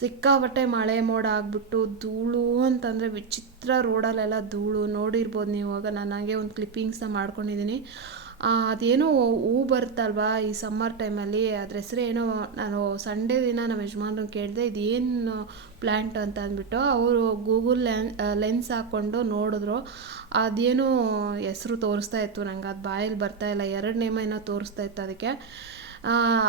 ಸಿಕ್ಕಾಪಟ್ಟೆ ಮಳೆ ಮೋಡ ಆಗಿಬಿಟ್ಟು ಧೂಳು ಅಂತಂದರೆ ವಿಚಿತ್ರ ರೋಡಲ್ಲೆಲ್ಲ ಧೂಳು. ನೋಡಿರ್ಬೋದು ನೀವು ಆಗ. ನಾನು ಹಾಗೆ ಒಂದು ಕ್ಲಿಪ್ಪಿಂಗ್ಸ್ನ ಮಾಡ್ಕೊಂಡಿದ್ದೀನಿ. ಅದೇನೋ ಹೂ ಬರುತ್ತಲ್ವಾ ಈ ಸಮ್ಮರ್ ಟೈಮಲ್ಲಿ ಅದ್ರ ಹೆಸ್ರು ಏನೋ ನಾನು ಸಂಡೇ ದಿನ ನಮ್ಮ ಯಜಮಾನ್ರನ್ನ ಕೇಳಿದೆ, ಇದೇನು ಪ್ಲ್ಯಾಂಟ್ ಅಂತ ಅಂದ್ಬಿಟ್ಟು ಅವರು ಗೂಗಲ್ ಲೆನ್ ಲೆನ್ಸ್ ಹಾಕ್ಕೊಂಡು ನೋಡಿದ್ರು. ಅದೇನೋ ಹೆಸರು ತೋರಿಸ್ತಾ ಇತ್ತು ನಂಗೆ, ಅದು ಬಾಯಲ್ಲಿ ಬರ್ತಾ ಇಲ್ಲ ಎರಡು ನೇಮ ಏನೋ ತೋರಿಸ್ತಾ ಇತ್ತು ಅದಕ್ಕೆ.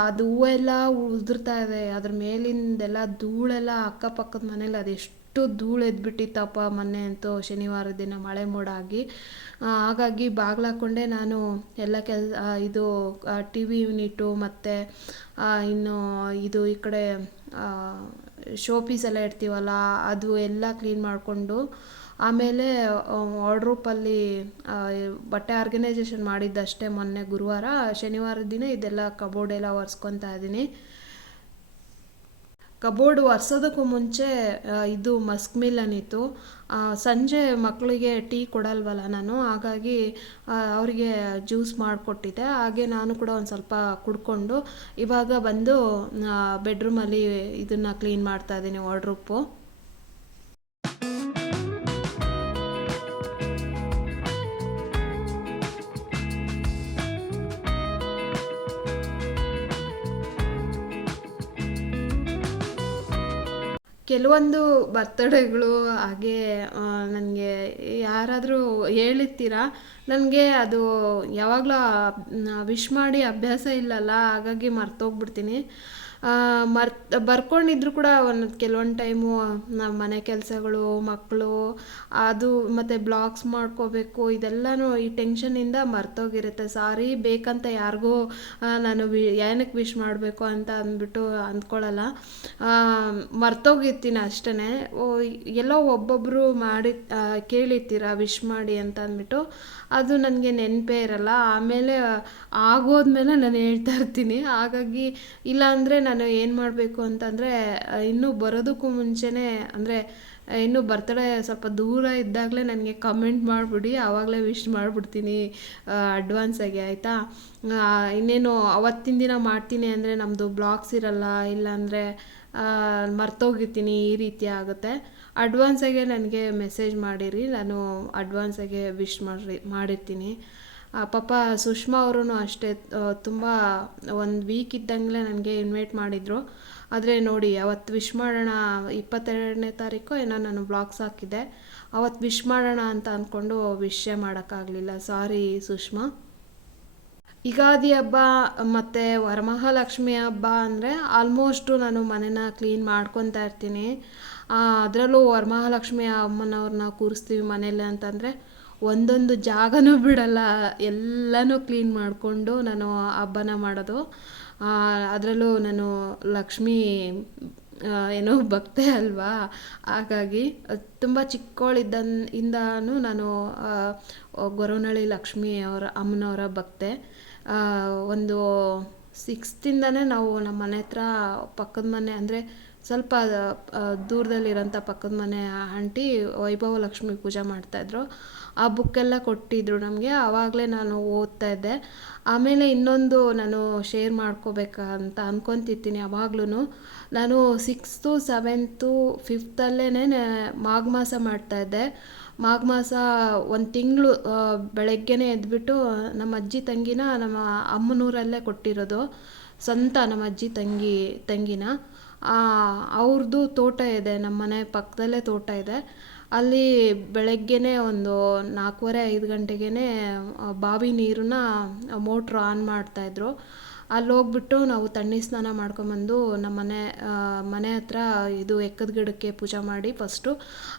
ಅದು ಹೂವೆಲ್ಲ ಉದುರ್ತಾ ಇದೆ, ಅದ್ರ ಮೇಲಿಂದೆಲ್ಲ ಧೂಳೆಲ್ಲ ಅಕ್ಕಪಕ್ಕದ ಮನೇಲಿ ಅದೆಷ್ಟು ಧೂಳು ಎದ್ಬಿಟ್ಟಿತ್ತಪ್ಪ ಮೊನ್ನೆ ಅಂತೂ ಶನಿವಾರ ದಿನ ಮಳೆ ಮೋಡ ಆಗಿ ಹಾಗಾಗಿ ಹಾಗಾಗಿ ಬಾಗ್ಲಾಕೊಂಡೆ ನಾನು ಎಲ್ಲ ಕೆಲ ಇದು ಟಿ ವಿ ಯೂನಿಟು ಮತ್ತು ಇನ್ನು ಇದು ಈ ಕಡೆ ಶೋ ಪೀಸ್ ಎಲ್ಲ ಇಡ್ತೀವಲ್ಲ, ಅದು ಎಲ್ಲ ಕ್ಲೀನ್ ಮಾಡಿಕೊಂಡು, ಆಮೇಲೆ ಆರ್ಡ್ರೂಪಲ್ಲಿ ಬಟ್ಟೆ ಆರ್ಗನೈಸೇಷನ್ ಮಾಡಿದ್ದಷ್ಟೇ ಮೊನ್ನೆ ಗುರುವಾರ ಶನಿವಾರದ ದಿನ ಇದೆಲ್ಲ ಕಬೋರ್ಡೆಲ್ಲ ಒರೆಸ್ಕೊತಾ ಇದ್ದೀನಿ ಕಬೋರ್ಡ್ ಒರ್ಸೋದಕ್ಕೂ ಮುಂಚೆ ಇದು ಮಸ್ಕ್ ಮಿಲ್ಲನಿತ್ತು ಸಂಜೆ ಮಕ್ಕಳಿಗೆ ಟೀ ಕೊಡಲ್ವಲ್ಲ ನಾನು, ಹಾಗಾಗಿ ಅವರಿಗೆ ಜ್ಯೂಸ್ ಮಾಡಿಕೊಟ್ಟಿದ್ದೆ. ಹಾಗೆ ನಾನು ಕೂಡ ಒಂದು ಸ್ವಲ್ಪ ಕುಡ್ಕೊಂಡು ಇವಾಗ ಬಂದು ಬೆಡ್ರೂಮಲ್ಲಿ ಇದನ್ನು ಕ್ಲೀನ್ ಮಾಡ್ತಾ ಇದ್ದೀನಿ ವಾರ್ಡ್ರೋಪು. ಕೆಲವೊಂದು ಬರ್ತಡೇಗಳು ಹಾಗೆ ನನಗೆ ಯಾರಾದರೂ ಹೇಳಿರ್ತೀರ? ನನಗೆ ಅದು ಯಾವಾಗಲೂ ವಿಶ್ ಮಾಡಿ ಅಭ್ಯಾಸ ಇಲ್ಲಲ್ಲ, ಹಾಗಾಗಿ ಮರ್ತೋಗ್ಬಿಡ್ತೀನಿ. ಮರ್ತ್, ಬರ್ಕೊಂಡಿದ್ರು ಕೂಡ ಒಂದು ಕೆಲವೊಂದು ಟೈಮು ನಮ್ಮ ಮನೆ ಕೆಲಸಗಳು ಮಕ್ಕಳು ಅದು ಮತ್ತು ಬ್ಲಾಗ್ಸ್ ಮಾಡ್ಕೋಬೇಕು, ಇದೆಲ್ಲನೂ ಈ ಟೆನ್ಷನಿಂದ ಮರ್ತೋಗಿರುತ್ತೆ. ಸಾರಿ, ಬೇಕಂತ ಯಾರಿಗೂ ನಾನು ವಿ ಏನಕ್ಕೆ ವಿಶ್ ಮಾಡಬೇಕು ಅಂತ ಅಂದ್ಬಿಟ್ಟು ಅಂದ್ಕೊಳ್ಳಲ್ಲ ಮರ್ತೋಗಿರ್ತೀನಿ ಅಷ್ಟೇ ಎಲ್ಲೋ ಒಬ್ಬೊಬ್ಬರು ಮಾಡಿ ಕೇಳಿರ್ತೀರ ವಿಶ್ ಮಾಡಿ ಅಂತ ಅಂದ್ಬಿಟ್ಟು. ಅದು ನನಗೆ ನೆನಪೇ ಇರಲ್ಲ. ಆಮೇಲೆ, ಆಗೋದ್ಮೇಲೆ ನಾನು ಹೇಳ್ತಾ ಇರ್ತೀನಿ. ಹಾಗಾಗಿ, ಇಲ್ಲಾಂದರೆ ನಾನು ಏನು ಮಾಡಬೇಕು ಅಂತಂದರೆ, ಇನ್ನೂ ಬರೋದಕ್ಕೂ ಮುಂಚೆನೇ, ಅಂದರೆ, ಇನ್ನು ಬರ್ತಡೇ ಸ್ವಲ್ಪ ದೂರ ಇದ್ದಾಗಲೇ ನನಗೆ ಕಮೆಂಟ್ ಮಾಡಿಬಿಡಿ. ಆವಾಗಲೇ ವಿಶ್ ಮಾಡಿಬಿಡ್ತೀನಿ ಅಡ್ವಾನ್ಸಾಗಿ ಆಯಿತಾ? ಇನ್ನೇನು ಅವತ್ತಿನ ದಿನ ಮಾಡ್ತೀನಿ ಅಂದರೆ ನಮ್ಮದು ಬ್ಲಾಗ್ಸ್ ಇರಲ್ಲ, ಇಲ್ಲಾಂದರೆ ಮರ್ತೋಗಿರ್ತೀನಿ, ಈ ರೀತಿ ಆಗುತ್ತೆ. ಅಡ್ವಾನ್ಸಾಗೆ ನನಗೆ ಮೆಸೇಜ್ ಮಾಡಿರಿ, ನಾನು ಅಡ್ವಾನ್ಸಾಗೆ ವಿಶ್ ಮಾಡಿ ಮಾಡಿರ್ತೀನಿ. ಪಾಪ ಸುಷ್ಮಾ ಅವರು ಅಷ್ಟೇ ತುಂಬ ಒಂದು ವೀಕ್ ಇದ್ದಂಗೆ ನನಗೆ ಇನ್ವೈಟ್ ಮಾಡಿದರು. ಆದರೆ ನೋಡಿ ಅವತ್ತು ವಿಶ್ ಮಾಡೋಣ ಇಪ್ಪತ್ತೆರಡನೇ ತಾರೀಕು ಏನೋ ನಾನು ಬ್ಲಾಗ್ಸ್ ಹಾಕಿದ್ದೆ. ಅವತ್ತು ವಿಶ್ ಮಾಡೋಣ ಅಂತ ಅಂದ್ಕೊಂಡು ವಿಷಯ ಮಾಡೋಕ್ಕಾಗಲಿಲ್ಲ. ಸಾರಿ ಸುಷ್ಮಾ. ಯುಗಾದಿ ಹಬ್ಬ ಮತ್ತು ವರಮಹಾಲಕ್ಷ್ಮಿ ಹಬ್ಬ ಅಂದರೆ ಆಲ್ಮೋಸ್ಟು ನಾನು ಮನೇನ ಕ್ಲೀನ್ ಮಾಡ್ಕೊತಾ ಇರ್ತೀನಿ. ಅದರಲ್ಲೂ ವರಮಹಾಲಕ್ಷ್ಮಿ ಅಮ್ಮನವ್ರನ್ನ ಕೂರಿಸ್ತೀವಿ ಮನೇಲಿ ಅಂತಂದರೆ ಒಂದೊಂದು ಜಾಗನೂ ಬಿಡಲ್ಲ, ಎಲ್ಲನೂ ಕ್ಲೀನ್ ಮಾಡಿಕೊಂಡು ನಾನು ಹಬ್ಬನ ಮಾಡೋದು. ಅದರಲ್ಲೂ ನಾನು ಲಕ್ಷ್ಮೀ ಏನೋ ಭಕ್ತೆ ಅಲ್ವಾ? ಹಾಗಾಗಿ ತುಂಬ ಚಿಕ್ಕವಳಿದ್ದ ಇಂದಾನು ನಾನು ಗೊರವನಹಳ್ಳಿ ಲಕ್ಷ್ಮಿ ಅವರ ಅಮ್ಮನವರ ಭಕ್ತೆ. ಒಂದು ಸಿಕ್ಸ್ತಿಂದನೇ ನಾವು ನಮ್ಮ ಮನೆ ಹತ್ರ ಪಕ್ಕದ ಮನೆ ಅಂದರೆ ಸ್ವಲ್ಪ ದೂರದಲ್ಲಿರೋಂಥ ಪಕ್ಕದ ಮನೆ ಆಂಟಿ ವೈಭವ ಲಕ್ಷ್ಮಿ ಪೂಜೆ ಮಾಡ್ತಾಯಿದ್ರು. ಆ ಬುಕ್ಕೆಲ್ಲ ಕೊಟ್ಟಿದ್ರು ನಮಗೆ, ಆವಾಗಲೇ ನಾನು ಓದ್ತಾ ಇದ್ದೆ ಆಮೇಲೆ ಇನ್ನೊಂದು ನಾನು ಶೇರ್ ಮಾಡ್ಕೋಬೇಕಂತ ಅಂದ್ಕೊತಿರ್ತೀನಿ ಆವಾಗ್ಲೂ ನಾನು ಸಿಕ್ಸ್ತು, ಸೆವೆಂತು ಫಿಫ್ತಲ್ಲೇ ಮಾಘ ಮಾಸ ಮಾಡ್ತಾಯಿದ್ದೆ. ಮಾಘ ಮಾಸ ಒಂದು ತಿಂಗಳು ಬೆಳಗ್ಗೆನೇ ಎದ್ಬಿಟ್ಟು ನಮ್ಮ ಅಜ್ಜಿ ತಂಗಿನ ನಮ್ಮ ಅಮ್ಮನೂರಲ್ಲೇ ಕೊಟ್ಟಿರೋದು. ಸ್ವಂತ ನಮ್ಮ ಅಜ್ಜಿ ತಂಗಿ, ತಂಗಿನ. ಅವ್ರದ್ದು ತೋಟ ಇದೆ ನಮ್ಮ ಮನೆ ಪಕ್ಕದಲ್ಲೇ ತೋಟ ಇದೆ. ಅಲ್ಲಿ ಬೆಳಗ್ಗೆನೇ ಒಂದು ನಾಲ್ಕೂವರೆ ಐದು ಗಂಟೆಗೇ ಬಾವಿ ನೀರನ್ನ ಮೋಟ್ರ್ ಆನ್ ಮಾಡ್ತಾಯಿದ್ರು ಅಲ್ಲಿ ಹೋಗ್ಬಿಟ್ಟು ನಾವು ತಣ್ಣೀರು ಸ್ನಾನ ಮಾಡ್ಕೊಂಬಂದು ನಮ್ಮ ಮನೆ ಮನೆ ಹತ್ರ ಇದು ಎಕ್ಕದ ಗಿಡಕ್ಕೆ ಪೂಜೆ ಮಾಡಿ ಫಸ್ಟು.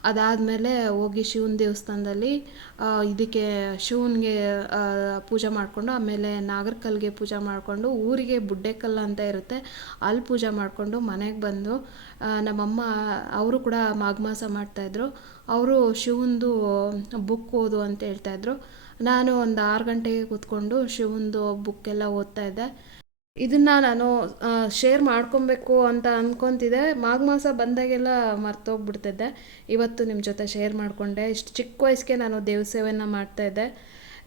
ಅದಾದಮೇಲೆ ಹೋಗಿ ಶಿವನ ದೇವಸ್ಥಾನದಲ್ಲಿ ಇದಕ್ಕೆ ಶಿವನಿಗೆ ಪೂಜೆ ಮಾಡಿಕೊಂಡು ಆಮೇಲೆ ನಾಗರಕಲ್ಲಿಗೆ ಪೂಜೆ ಮಾಡಿಕೊಂಡು ಊರಿಗೆ ಬುಡ್ಡೆಕಲ್ಲು ಅಂತ ಇರುತ್ತೆ. ಅಲ್ಲಿ ಪೂಜೆ ಮಾಡಿಕೊಂಡು ಮನೆಗೆ ಬಂದು ನಮ್ಮಮ್ಮ, ಅವರು ಕೂಡ ಮಾಘಮಾಸ ಮಾಡ್ತಾಯಿದ್ರು ಅವರು ಶಿವಂದು ಬುಕ್ ಓದು ಅಂತ ಹೇಳ್ತಾಯಿದ್ರು ನಾನು ಒಂದು ಆರು ಗಂಟೆಗೆ ಕೂತ್ಕೊಂಡು ಶಿವಂದು ಬುಕ್ಕೆಲ್ಲ ಓದ್ತಾ ಇದ್ದೆ. ಇದನ್ನು ನಾನು ಶೇರ್ ಮಾಡ್ಕೊಬೇಕು ಅಂತ ಅಂದ್ಕೊತಿದ್ದೆ ಮಾಘ ಮಾಸ ಬಂದಾಗೆಲ್ಲ ಮರ್ತೋಗ್ಬಿಡ್ತಿದ್ದೆ. ಇವತ್ತು ನಿಮ್ಮ ಜೊತೆ ಶೇರ್ ಮಾಡಿಕೊಂಡೆ. ಇಷ್ಟು ಚಿಕ್ಕ ವಯಸ್ಸಿಗೆ ನಾನು ದೇವ ಮಾಡ್ತಾ ಮಾಡ್ತಾಯಿದ್ದೆ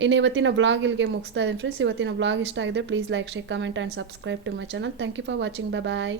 ಇನ್ನು ಇವತ್ತಿನ ಬ್ಲಾಗ್ ಇಲ್ಲಿಗೆ ಮುಗಿಸ್ತಾ ಇದ್ದೀನಿ ಫ್ರೆಂಡ್ಸ್ ಇವತ್ತಿನ ಬ್ಲಾಗ್ ಇಷ್ಟ ಆಗಿದೆ please like share comment and subscribe to my channel thank you for watching bye